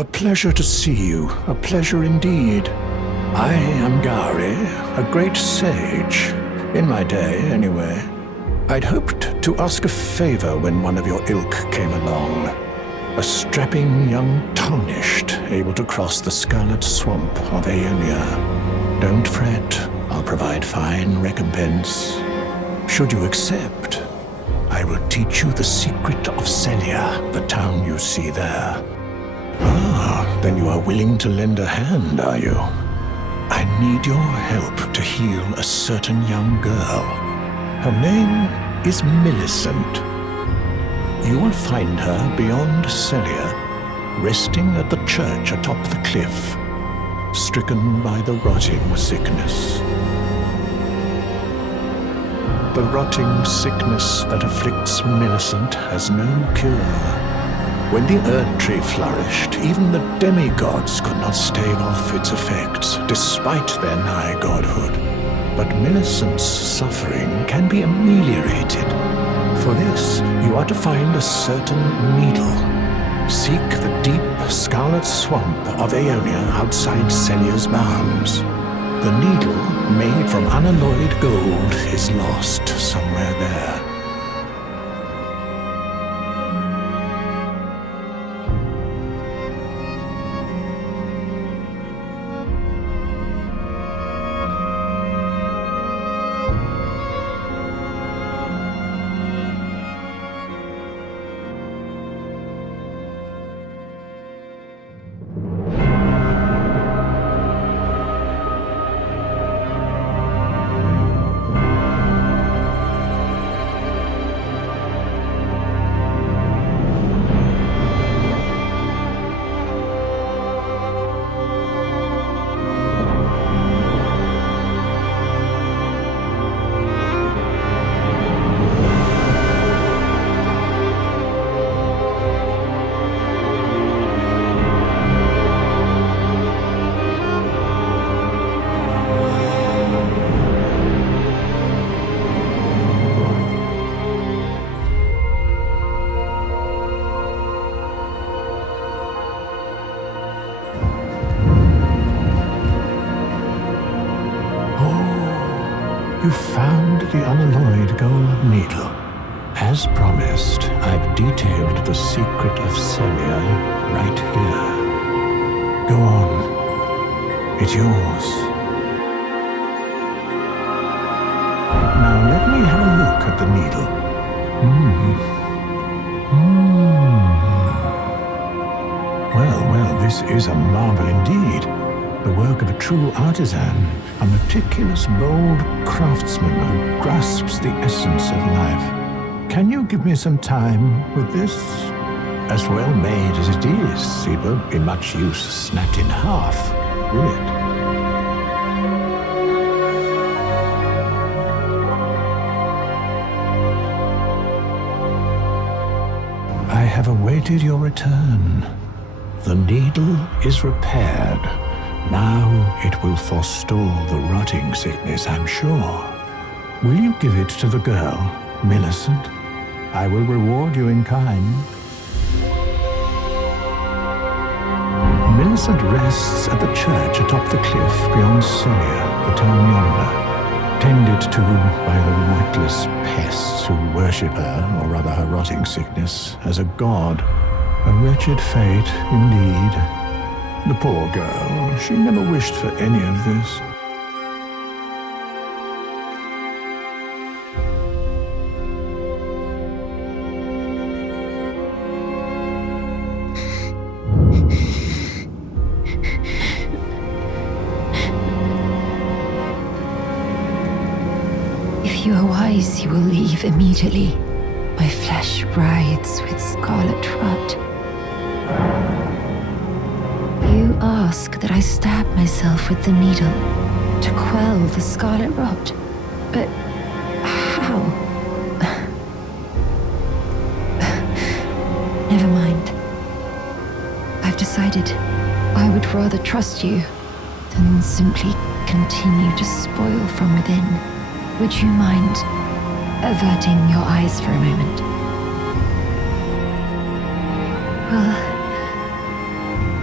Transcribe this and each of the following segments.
A pleasure to see you, a pleasure indeed. I am Gowry, a great sage, in my day anyway. I'd hoped to ask a favor when one of your ilk came along. A strapping young tarnished, able to cross the scarlet swamp of Aeonia. Don't fret, I'll provide fine recompense. Should you accept, I will teach you the secret of Celia, the town you see there. Ah, then you are willing to lend a hand, are you? I need your help to heal a certain young girl. Her name is Millicent. You will find her beyond Celia, resting at the church atop the cliff, stricken by the rotting sickness. The rotting sickness that afflicts Millicent has no cure. When the Erd Tree flourished, even the demigods could not stave off its effects, despite their nigh godhood. But Millicent's suffering can be ameliorated. For this, you are to find a certain needle. Seek the deep scarlet swamp of Aeonia outside Celia's bounds. The needle, made from unalloyed gold, is lost somewhere there. You found the unalloyed gold needle. As promised, I've detailed the secret of Celia right here. Go on. It's yours. Now let me have a look at the needle. Well, this is a marvel indeed. The work of a true artisan, a meticulous, bold craftsman who grasps the essence of life. Can you give me some time with this? As well made as it is, it won't be much use snapped in half, will it? I have awaited your return. The needle is repaired. Now it will forestall the rotting sickness, I'm sure. Will you give it to the girl, Millicent? I will reward you in kind. Millicent rests at the church atop the cliff beyond Celia, the town yonder, tended to by the wightless pests who worship her, or rather her rotting sickness, as a god. A wretched fate, indeed. The poor girl, she never wished for any of this. If you are wise, you will leave immediately. My flesh writhes with scarlet rot. You ask that I stab myself with the needle to quell the scarlet rot. But how? Never mind. I've decided I would rather trust you than simply continue to spoil from within. Would you mind averting your eyes for a moment? Well,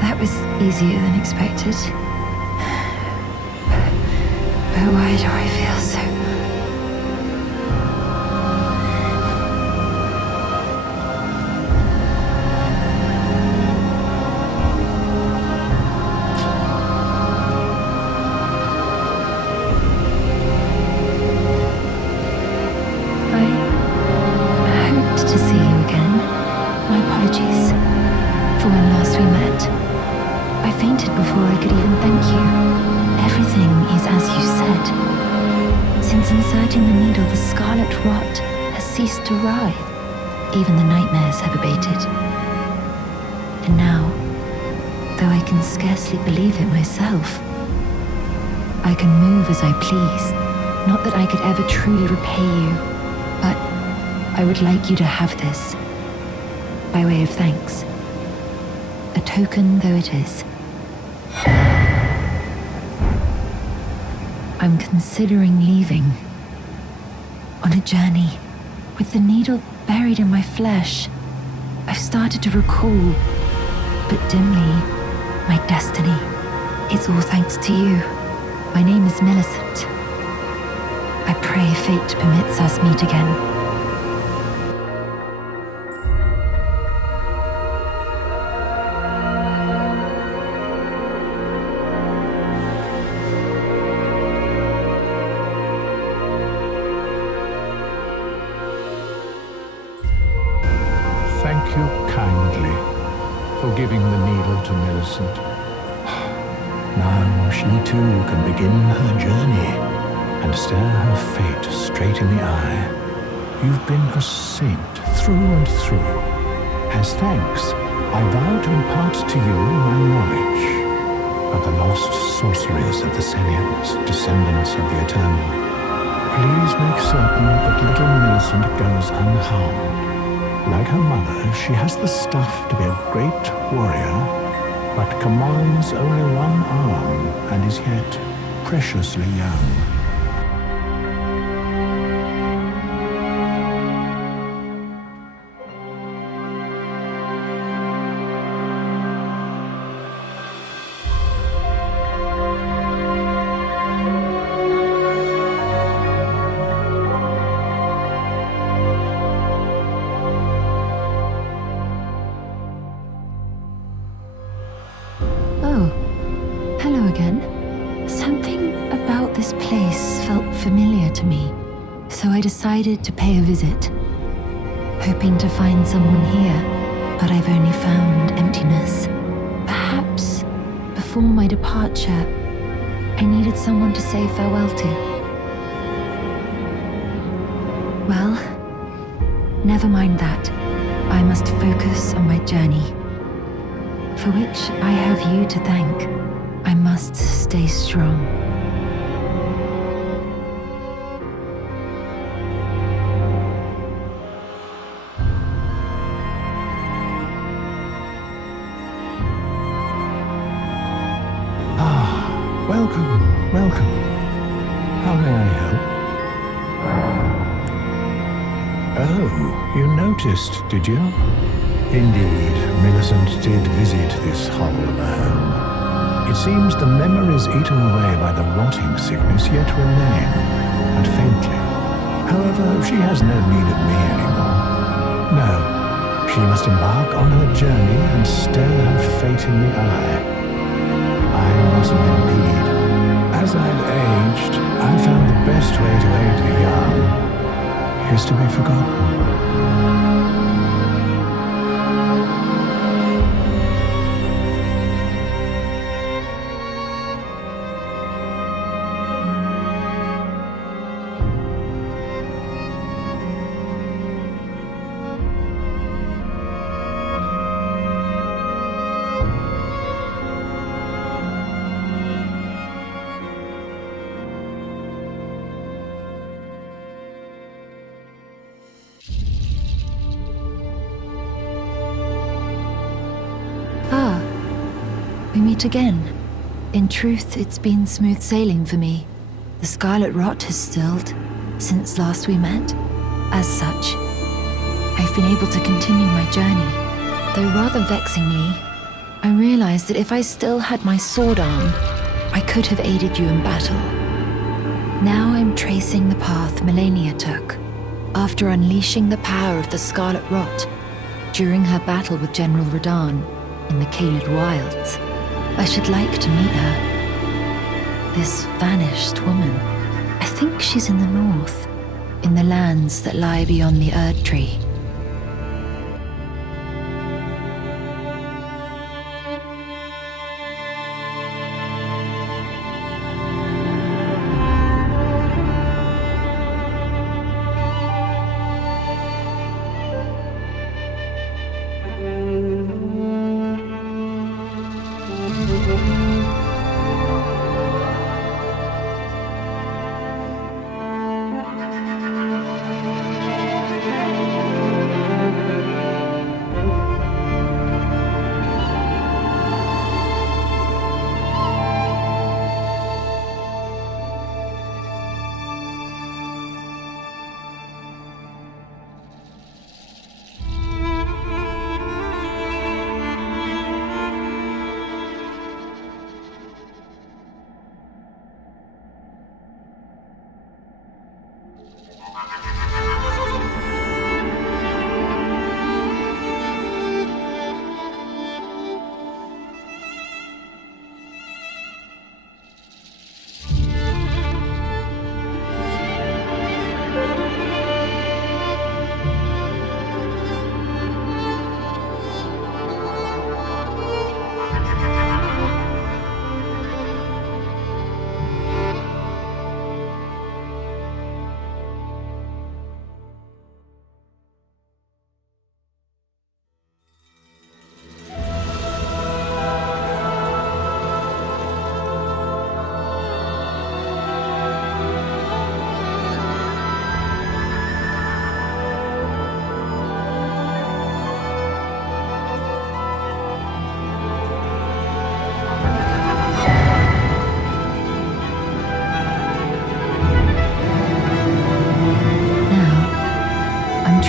that easier than expected. But why do I feel so... to writhe. Even the nightmares have abated. And now, though I can scarcely believe it myself, I can move as I please. Not that I could ever truly repay you, but I would like you to have this, by way of thanks. A token though it is. I'm considering leaving on a journey. With the needle buried in my flesh, I've started to recall, but dimly, my destiny. It's all thanks to you. My name is Millicent. I pray fate permits us meet again. Thank you kindly for giving the needle to Millicent. Now she too can begin her journey and stare her fate straight in the eye. You've been a saint through and through. As thanks, I vow to impart to you my knowledge of the lost sorceries of the Seigneurs, descendants of the Eternal. Please make certain that little Millicent goes unharmed. Like her mother, she has the stuff to be a great warrior, but commands only one arm and is yet preciously young. Decided to pay a visit, hoping to find someone here, but I've only found emptiness. Perhaps before my departure, I needed someone to say farewell to. Well, never mind that. I must focus on my journey, for which I have you to thank. I must stay strong. Welcome. How may I help? Oh, you noticed, did you? Indeed, Millicent did visit this hovel of a home. It seems the memories eaten away by the rotting sickness yet remain, and faintly. However, she has no need of me anymore. No, she must embark on her journey and stare her fate in the eye. I mustn't impede. As I've aged, I found the best way to aid the young is to be forgotten. Again. In truth, it's been smooth sailing for me. The scarlet rot has stilled since last we met. As such, I've been able to continue my journey, though rather vexingly, I realized that if I still had my sword arm, I could have aided you in battle. Now I'm tracing the path Malenia took after unleashing the power of the Scarlet Rot during her battle with General Radahn in the Caelid Wilds. I should like to meet her. This vanished woman. I think she's in the north, in the lands that lie beyond the Erd Tree.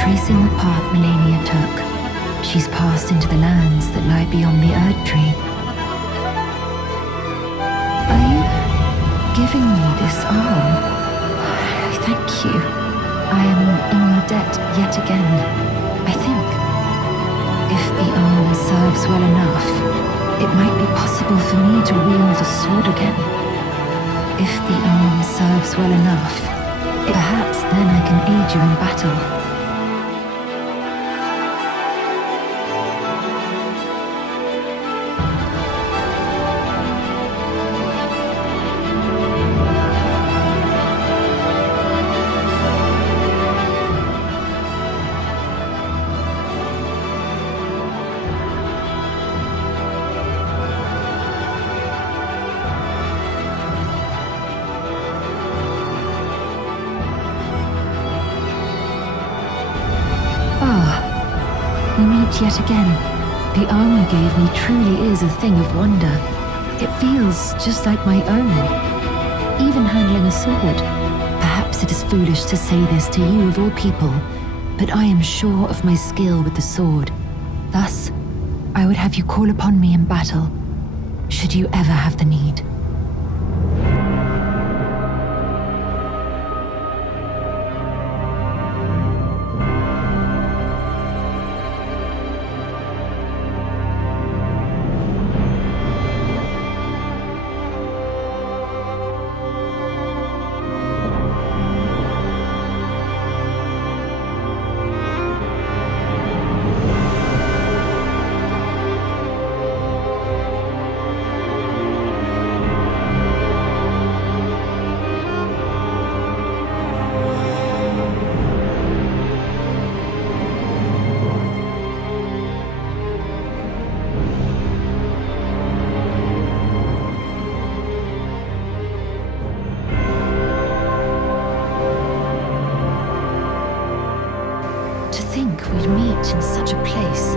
Tracing the path Malenia took, she's passed into the lands that lie beyond the Erd Tree. Are you giving me this arm? Thank you. I am in your debt yet again, I think. If the arm serves well enough, it might be possible for me to wield a sword again. If the arm serves well enough, perhaps then I can aid you in battle. Yet again, the arm you gave me truly is a thing of wonder. It feels just like my own, even handling a sword. Perhaps it is foolish to say this to you of all people, but I am sure of my skill with the sword. Thus, I would have you call upon me in battle, should you ever have the need. We'd meet in such a place.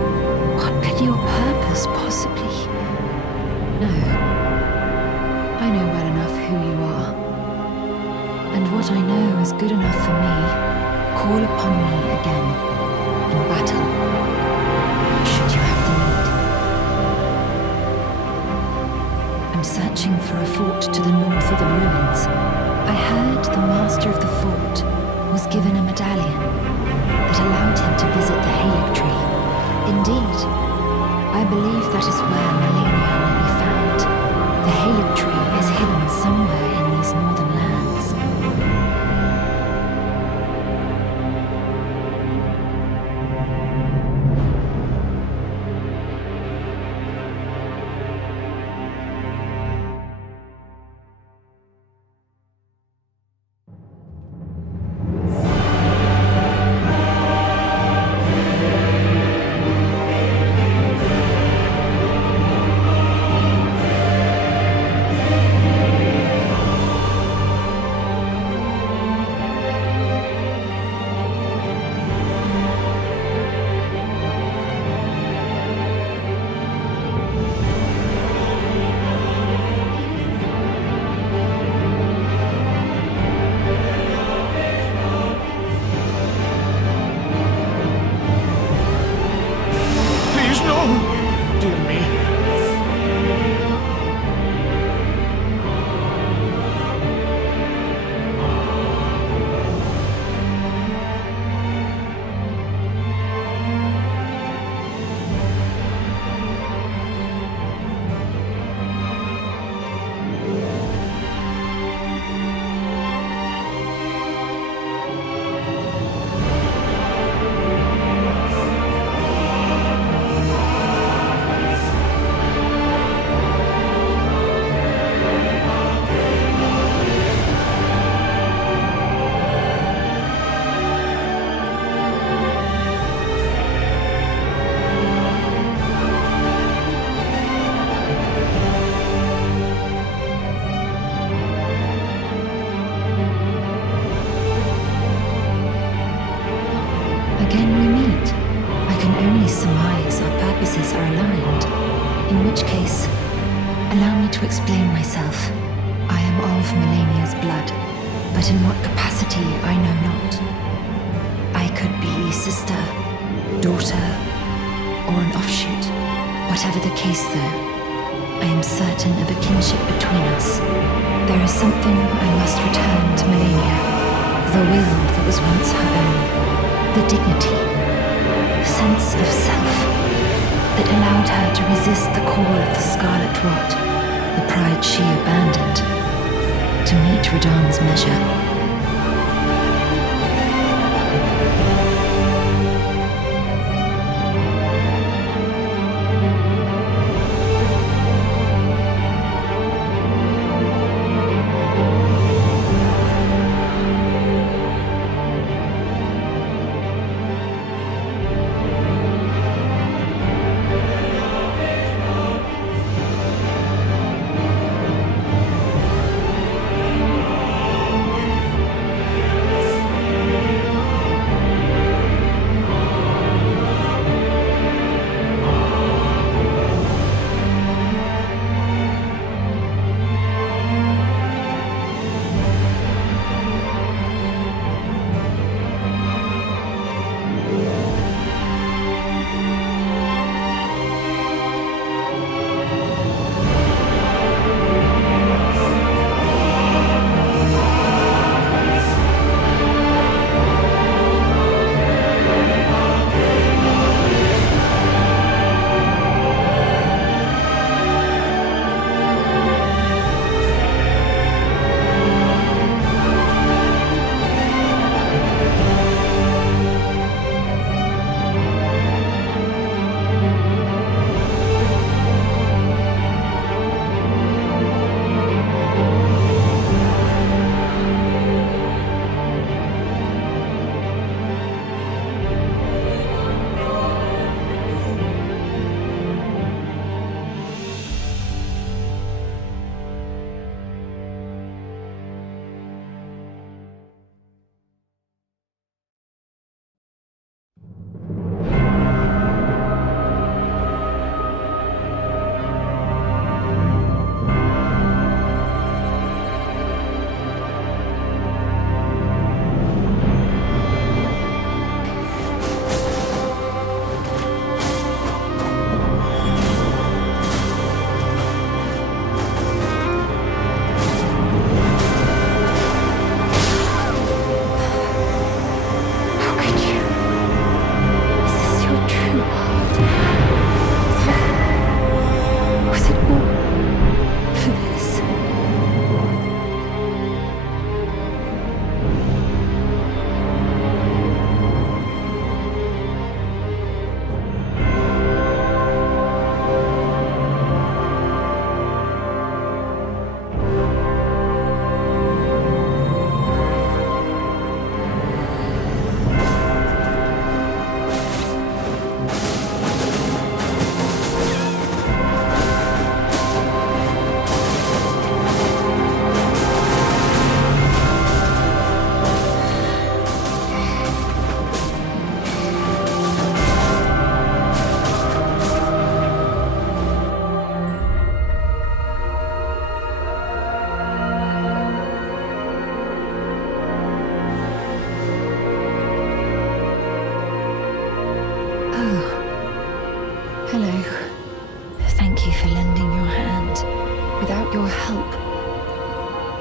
What could your purpose possibly? No. I know well enough who you are. And what I know is good enough for me. Call upon me again in battle, should you have the need. from searching for a fort to the north of the ruins, I heard the master of the fort was given a medallion that allowed him to visit the Halig tree. Indeed, I believe that is where Malenia will be found. The Halig tree is hidden somewhere in these northern lands. Again we meet. I can only surmise our purposes are aligned. In which case, allow me to explain myself. I am of Malenia's blood, but in what capacity I know not. I could be sister, daughter, or an offshoot. Whatever the case though, I am certain of a kinship between us. There is something I must return to Malenia, the will that was once her own. The dignity, sense of self, that allowed her to resist the call of the Scarlet Rot, the pride she abandoned, to meet Radahn's measure.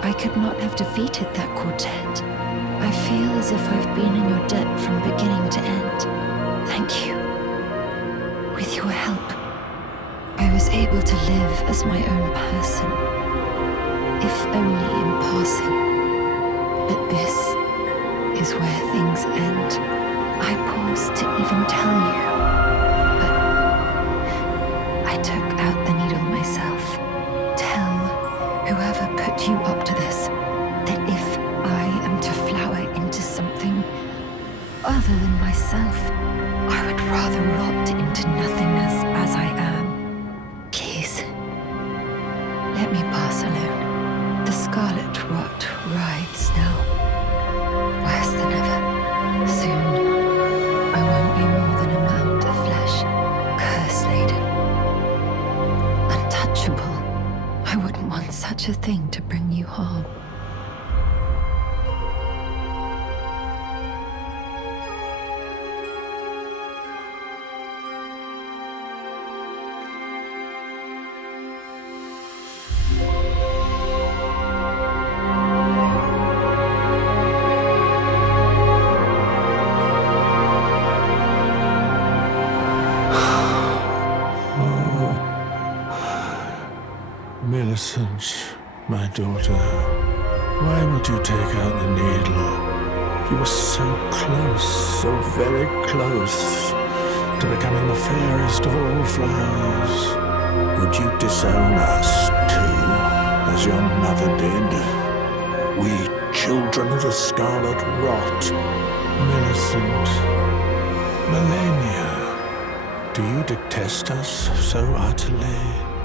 I could not have defeated that quartet. I feel as if I've been in your debt from beginning to end. Thank you. With your help, I was able to live as my own person, if only in passing. But this is where things end. I paused to even tell you, but I took out the needle myself. Tell whoever put you up to this that if I am to flower into something other than myself, I would rather rot into nothingness as I am. Please, let me pass alone. The scarlet rot rides now, worse than ever. Soon, I won't be more than a mound of flesh, curse-laden. Untouchable. I wouldn't want such a thing to bring you harm. Millicent, my daughter, why would you take out the needle? You were so close, so very close, to becoming the fairest of all flowers. Would you disown us, too, as your mother did? We, children of the scarlet rot. Millicent, Malenia, do you detest us so utterly?